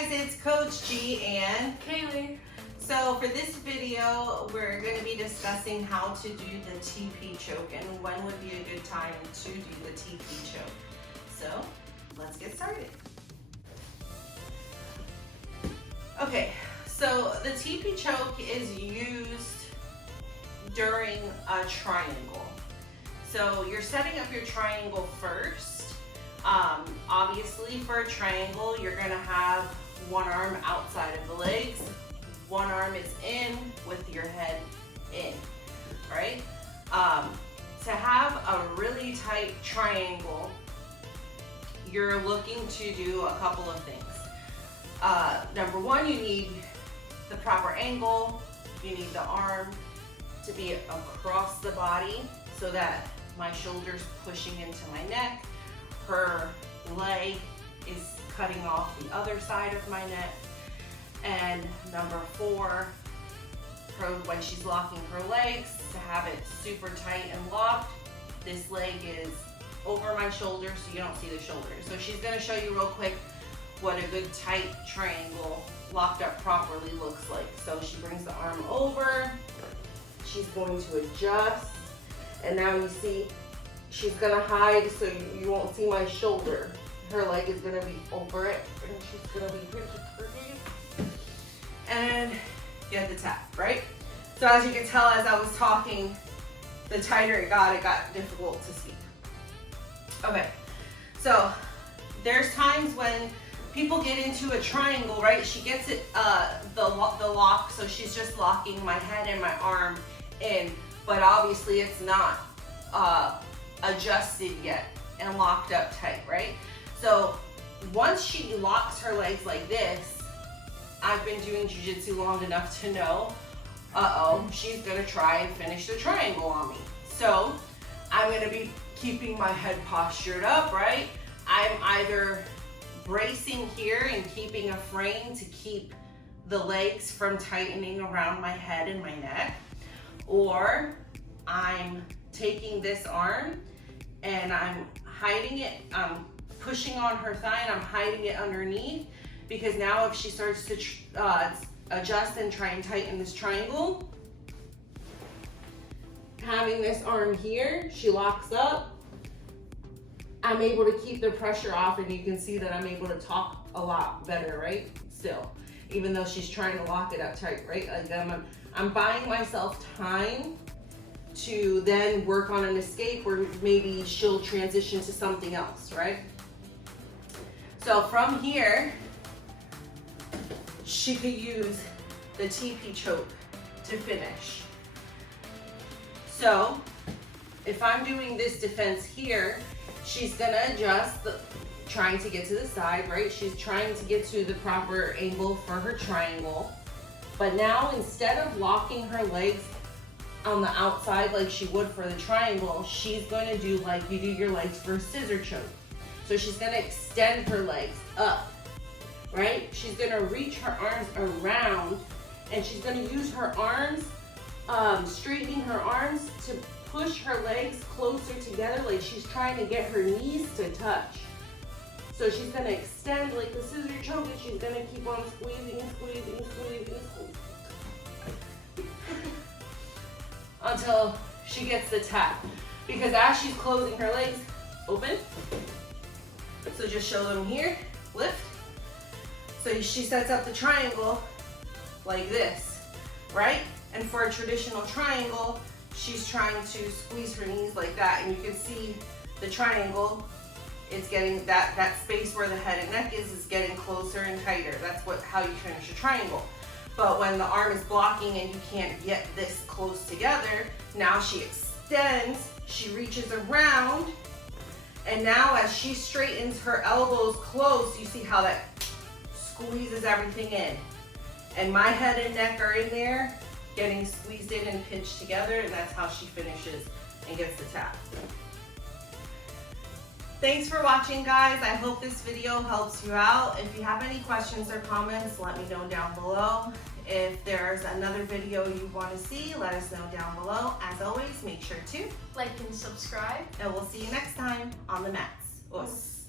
guys, it's Coach G and Kaylee. so for this video, we're going to be discussing how to do the teepee choke and when would be a good time to do the teepee choke. So let's get started. Okay, so the teepee choke is used during a triangle. So you're setting up your triangle first. Obviously for a triangle, you're gonna have one arm outside of the legs, one arm is in with your head in, right? To have a really tight triangle, you're looking to do a couple of things. Number one, you need the proper angle. You need the arm to be across the body so that my shoulder's pushing into my neck. Her leg is cutting off the other side of my neck. And number four, when she's locking her legs, to have it super tight and locked, this leg is over my shoulder so you don't see the shoulder. So she's gonna show you real quick what a good tight triangle locked up properly looks like. So she brings the arm over, she's going to adjust, and now you see she's gonna hide so you won't see my shoulder. Her leg is gonna be over it, and she's gonna be pretty, and get the tap, right? So as you can tell, as I was talking, the tighter it got difficult to speak. Okay, so there's times when people get into a triangle, right? She gets it, the lock, so she's just locking my head and my arm in, but obviously it's not adjusted yet and locked up tight, right? So once she locks her legs like this, I've been doing jiu-jitsu long enough to know, she's gonna try and finish the triangle on me. So I'm gonna be keeping my head postured up, right? I'm either bracing here and keeping a frame to keep the legs from tightening around my head and my neck, or I'm taking this arm and I'm hiding it, I'm pushing on her thigh and I'm hiding it underneath, because now if she starts to adjust and try and tighten this triangle, having this arm here, she locks up, I'm able to keep the pressure off, and you can see that I'm able to talk a lot better, right? Still, even though she's trying to lock it up tight, right? Like I'm buying myself time to then work on an escape, or maybe she'll transition to something else, right? So from here, she could use the teepee choke to finish. So if I'm doing this defense here, she's gonna adjust, trying to get to the side, right? She's trying to get to the proper angle for her triangle. But now, instead of locking her legs on the outside like she would for the triangle, she's going to do like you do your legs for a scissor choke. So she's going to extend her legs up, right? She's going to reach her arms around, and she's going to use her arms, straightening her arms to push her legs closer together, like she's trying to get her knees to touch. So she's going to extend like the scissor choke, and she's going to keep on squeezing, squeezing, squeezing, squeezing until she gets the tap. Because as she's closing her legs, open. So just show them here, lift. So she sets up the triangle like this, right? And for a traditional triangle, she's trying to squeeze her knees like that, and you can see the triangle, it's getting that space where the head and neck is getting closer and tighter. That's how you finish a triangle. But when the arm is blocking and you can't get this close together, now she extends, she reaches around, and now as she straightens her elbows close, you see how that squeezes everything in. And my head and neck are in there, getting squeezed in and pinched together, and that's how she finishes and gets the tap. Thanks for watching, guys. I hope this video helps you out. If you have any questions or comments, let me know down below. If there's another video you want to see, let us know down below. As always, make sure to like and subscribe, and we'll see you next time on the mats. Us.